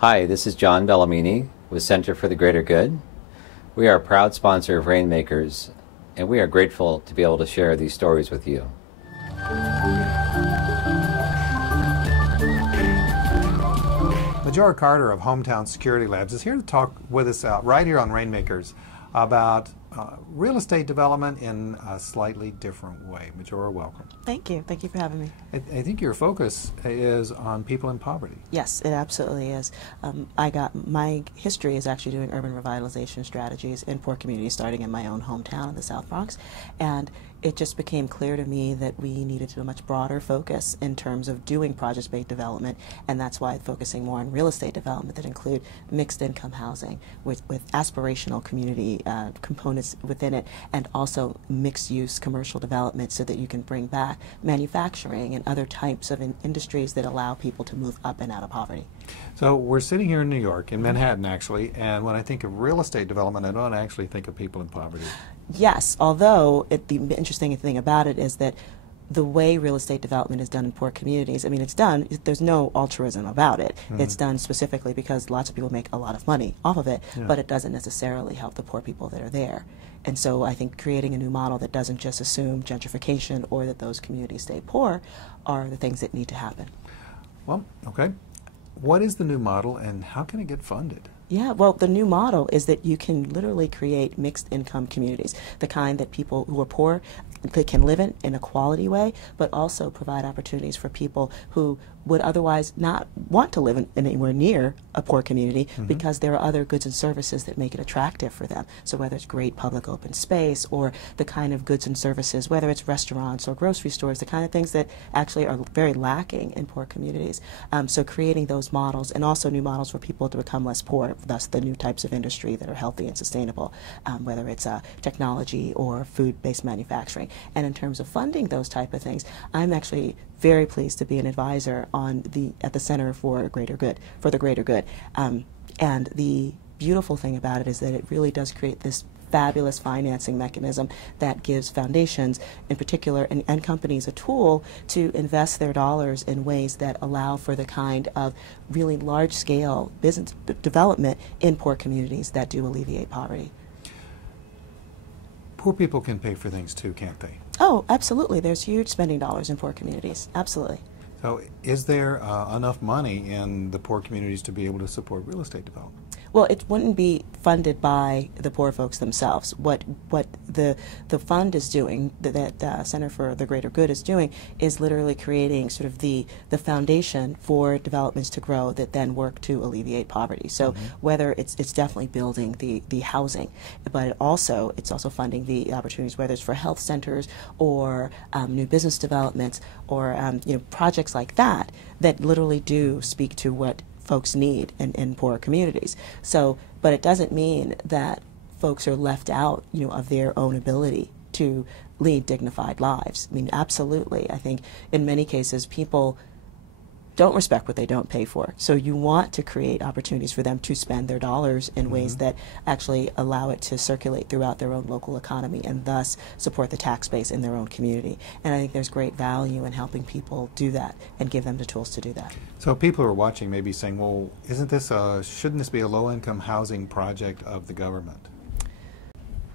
Hi, this is John Bellamini with Center for the Greater Good. We are a proud sponsor of Rainmakers, and we are grateful to be able to share these stories with you. Majora Carter of Hometown Security Labs is here to talk with us right here on Rainmakers about real estate development in a slightly different way. Majora, welcome. Thank you. Thank you for having me. I think your focus is on people in poverty. Yes, it absolutely is. My history is actually doing urban revitalization strategies in poor communities, starting in my own hometown in the South Bronx, and it just became clear to me that we needed to do a much broader focus in terms of doing project-based development, and that's why focusing more on real estate development that include mixed income housing with aspirational community components within it, and also mixed use commercial development so that you can bring back manufacturing and other types of industries that allow people to move up and out of poverty. So we're sitting here in New York, in Manhattan actually, and when I think of real estate development, I don't actually think of people in poverty. Yes, although the interesting thing about it is that the way real estate development is done in poor communities, I mean, it's done, there's no altruism about it. Mm-hmm. It's done specifically because lots of people make a lot of money off of it, but it doesn't necessarily help the poor people that are there. And so I think creating a new model that doesn't just assume gentrification or that those communities stay poor are the things that need to happen. Well, okay. What is the new model and how can it get funded? Yeah, well, the new model is that you can literally create mixed income communities, the kind that people who are poor can live in a quality way, but also provide opportunities for people who would otherwise not want to live in anywhere near a poor community because there are other goods and services that make it attractive for them. So whether it's great public open space or the kind of goods and services, whether it's restaurants or grocery stores, the kind of things that actually are very lacking in poor communities. So creating those models and also new models for people to become less poor, thus the new types of industry that are healthy and sustainable, whether it's technology or food-based manufacturing. And in terms of funding those type of things, I'm actually very pleased to be an advisor at the Center for the Greater Good. And the beautiful thing about it is that it really does create this fabulous financing mechanism that gives foundations in particular and companies a tool to invest their dollars in ways that allow for the kind of really large-scale business development in poor communities that do alleviate poverty. Poor people can pay for things too, can't they? Oh, absolutely. There's huge spending dollars in poor communities. Absolutely. So is there enough money in the poor communities to be able to support real estate development? Well, it wouldn't be funded by the poor folks themselves. What the fund is doing, that Center for the Greater Good is doing, is literally creating sort of the foundation for developments to grow that then work to alleviate poverty. So whether it's definitely building the housing, but it's also funding the opportunities, whether it's for health centers or new business developments or projects like that literally do speak to what folks need in poor communities. So, but it doesn't mean that folks are left out, of their own ability to lead dignified lives. I mean, absolutely. I think in many cases people don't respect what they don't pay for. So you want to create opportunities for them to spend their dollars in ways that actually allow it to circulate throughout their own local economy and thus support the tax base in their own community. And I think there's great value in helping people do that and give them the tools to do that. So people who are watching may be saying, well, shouldn't this be a low-income housing project of the government?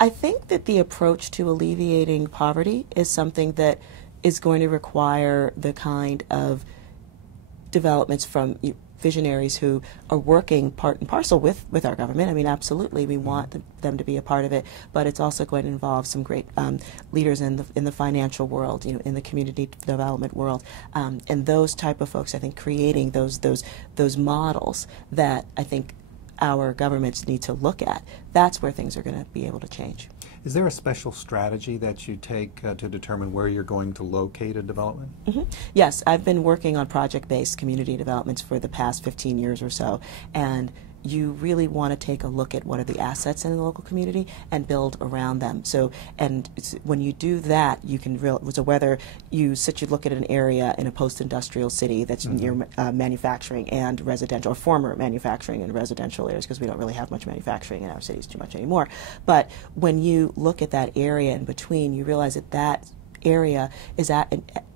I think that the approach to alleviating poverty is something that is going to require the kind of developments from visionaries who are working part and parcel with our government. I mean, absolutely, we want them to be a part of it, but it's also going to involve some great leaders in the financial world, in the community development world, and those type of folks. I think creating those models that I think our governments need to look at. That's where things are going to be able to change. Is there a special strategy that you take to determine where you're going to locate a development? Yes, I've been working on project-based community developments for the past 15 years or so, and you really want to take a look at what are the assets in the local community and build around them. So, when you do that, you can so whether you look at an area in a post-industrial city that's near manufacturing and residential, or former manufacturing and residential areas, because we don't really have much manufacturing in our cities too much anymore. But when you look at that area in between, you realize that area is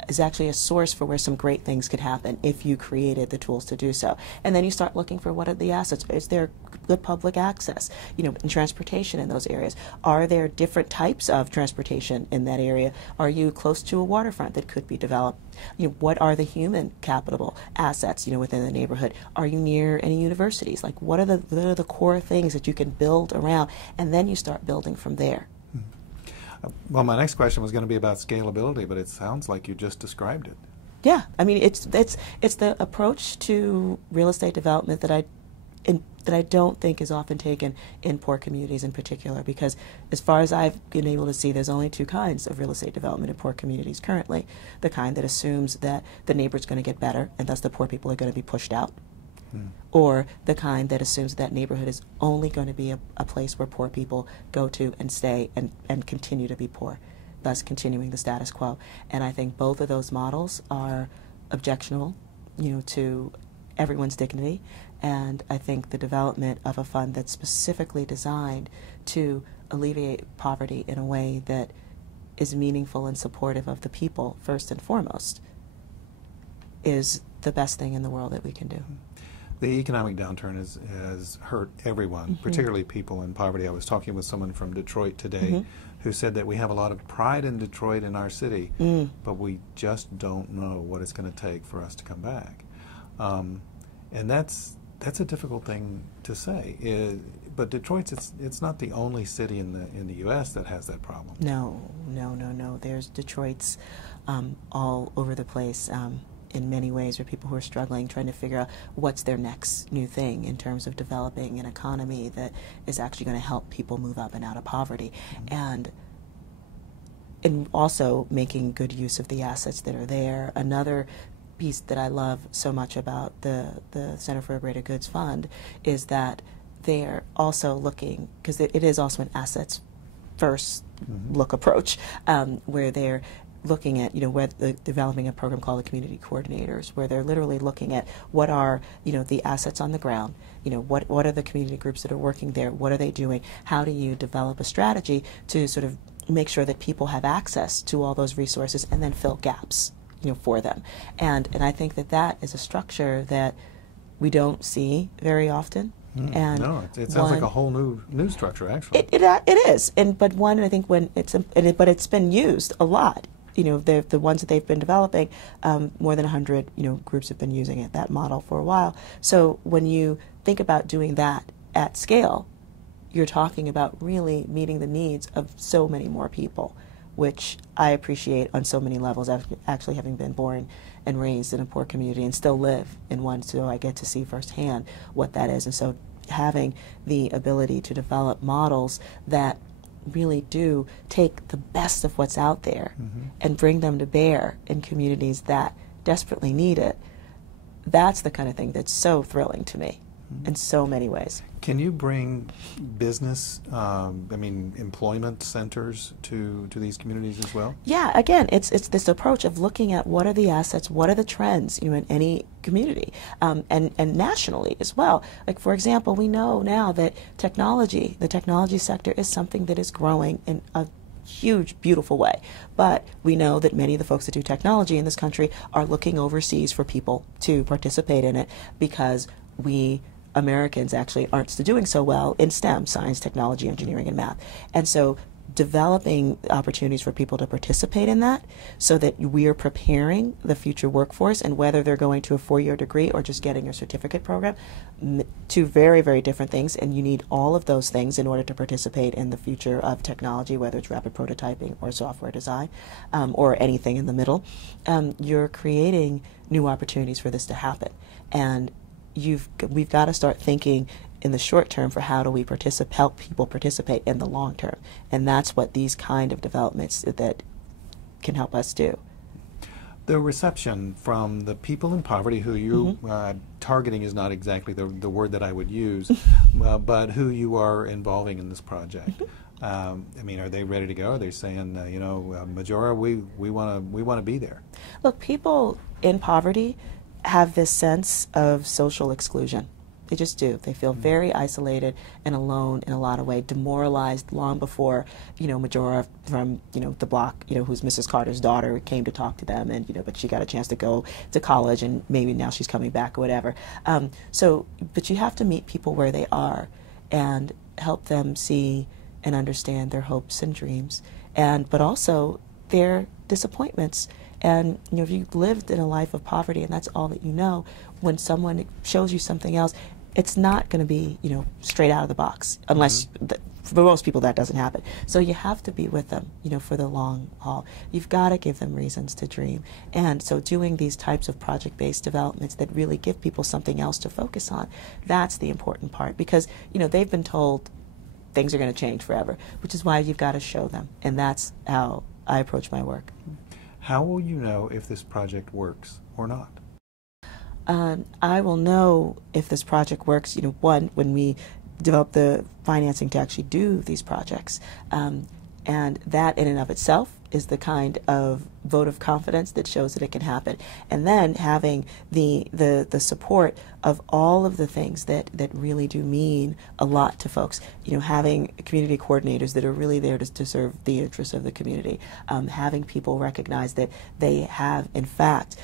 is actually a source for where some great things could happen if you created the tools to do so. And then you start looking for what are the assets. Is there good public access, and transportation in those areas? Are there different types of transportation in that area? Are you close to a waterfront that could be developed? What are the human capital assets, within the neighborhood? Are you near any universities? Like, what are the core things that you can build around? And then you start building from there. Well, my next question was going to be about scalability, but it sounds like you just described it. Yeah, I mean, it's the approach to real estate development that I don't think is often taken in poor communities in particular, because as far as I've been able to see, there's only two kinds of real estate development in poor communities currently. The kind that assumes that the neighbor's going to get better and thus the poor people are going to be pushed out. Or the kind that assumes that neighborhood is only going to be a place where poor people go to and stay and continue to be poor, thus continuing the status quo. And I think both of those models are objectionable, to everyone's dignity. And I think the development of a fund that's specifically designed to alleviate poverty in a way that is meaningful and supportive of the people, first and foremost, is the best thing in the world that we can do. The economic downturn has hurt everyone, particularly people in poverty. I was talking with someone from Detroit today who said that we have a lot of pride in Detroit, in our city, but we just don't know what it's going to take for us to come back. And that's a difficult thing to say. But Detroit's it's not the only city in the U.S. that has that problem. No. There's Detroit's all over the place. In many ways, are people who are struggling, trying to figure out what's their next new thing in terms of developing an economy that is actually going to help people move up and out of poverty, and also making good use of the assets that are there. Another piece that I love so much about the Center for a Greater Goods Fund is that they're also looking, because it is also an assets first look approach, where they're looking at, where developing a program called the community coordinators, where they're literally looking at what are, the assets on the ground, what are the community groups that are working there, what are they doing, how do you develop a strategy to sort of make sure that people have access to all those resources and then fill gaps, for them. And I think that is a structure that we don't see very often. And no, it sounds like a whole new structure, actually. It is, but one, I think, but it's been used a lot. The ones that they've been developing, more than 100, groups have been using it, that model, for a while. So when you think about doing that at scale, you're talking about really meeting the needs of so many more people, which I appreciate on so many levels, actually having been born and raised in a poor community and still live in one, so I get to see firsthand what that is. And so having the ability to develop models that really do take the best of what's out there and bring them to bear in communities that desperately need it, that's the kind of thing that's so thrilling to me in so many ways. Can you bring business, employment centers to these communities as well? Yeah, again, it's this approach of looking at what are the assets, what are the trends, in any community, and nationally as well. Like, for example, we know now that the technology sector is something that is growing in a huge, beautiful way. But we know that many of the folks that do technology in this country are looking overseas for people to participate in it, because we Americans actually aren't doing so well in STEM, science, technology, engineering, and math. And so developing opportunities for people to participate in that, so that we are preparing the future workforce, and whether they're going to a 4-year degree or just getting a certificate program, two very, very different things, and you need all of those things in order to participate in the future of technology, whether it's rapid prototyping or software design, or anything in the middle. You're creating new opportunities for this to happen. And we've got to start thinking in the short term for how do we help people participate in the long term. And that's what these kind of developments that can help us do. The reception from the people in poverty who you targeting is not exactly the word that I would use, but who you are involving in this project. Are they ready to go? Are they saying, Majora, we want to be there? Look, people in poverty have this sense of social exclusion. They just do. They feel very isolated and alone in a lot of ways, demoralized long before, Majora from, the block, who's Mrs. Carter's daughter, came to talk to them, and, but she got a chance to go to college, and maybe now she's coming back or whatever. But you have to meet people where they are and help them see and understand their hopes and dreams, but also their disappointments. And if you lived in a life of poverty and that's all that you know, when someone shows you something else, it's not going to be straight out of the box, unless for most people that doesn't happen. So you have to be with them for the long haul. You've got to give them reasons to dream. And so doing these types of project-based developments that really give people something else to focus on, that's the important part, because they've been told things are going to change forever, which is why you've got to show them. And that's how I approach my work. How will you know if this project works or not? I will know if this project works, one, when we develop the financing to actually do these projects. And that in and of itself is the kind of vote of confidence that shows that it can happen. And then having the support of all of the things that really do mean a lot to folks. Having community coordinators that are really there to serve the interests of the community. Having people recognize that they have, in fact,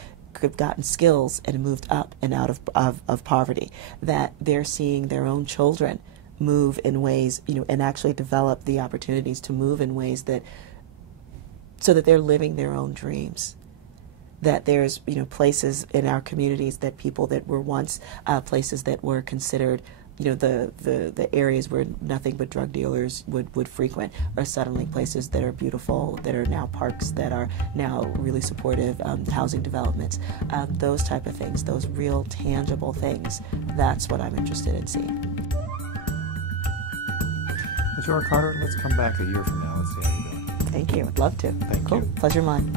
gotten skills and moved up and out of poverty. That they're seeing their own children move in ways, and actually develop the opportunities to move in ways so that they're living their own dreams. That there's, places in our communities that people that were once places that were considered, the areas where nothing but drug dealers would frequent are suddenly places that are beautiful, that are now parks, that are now really supportive housing developments. Those type of things, those real tangible things, that's what I'm interested in seeing. Majora Carter, let's come back a year from now. Let's see how you're doing. Thank you. I'd love to. Thank you. Cool. Pleasure mine.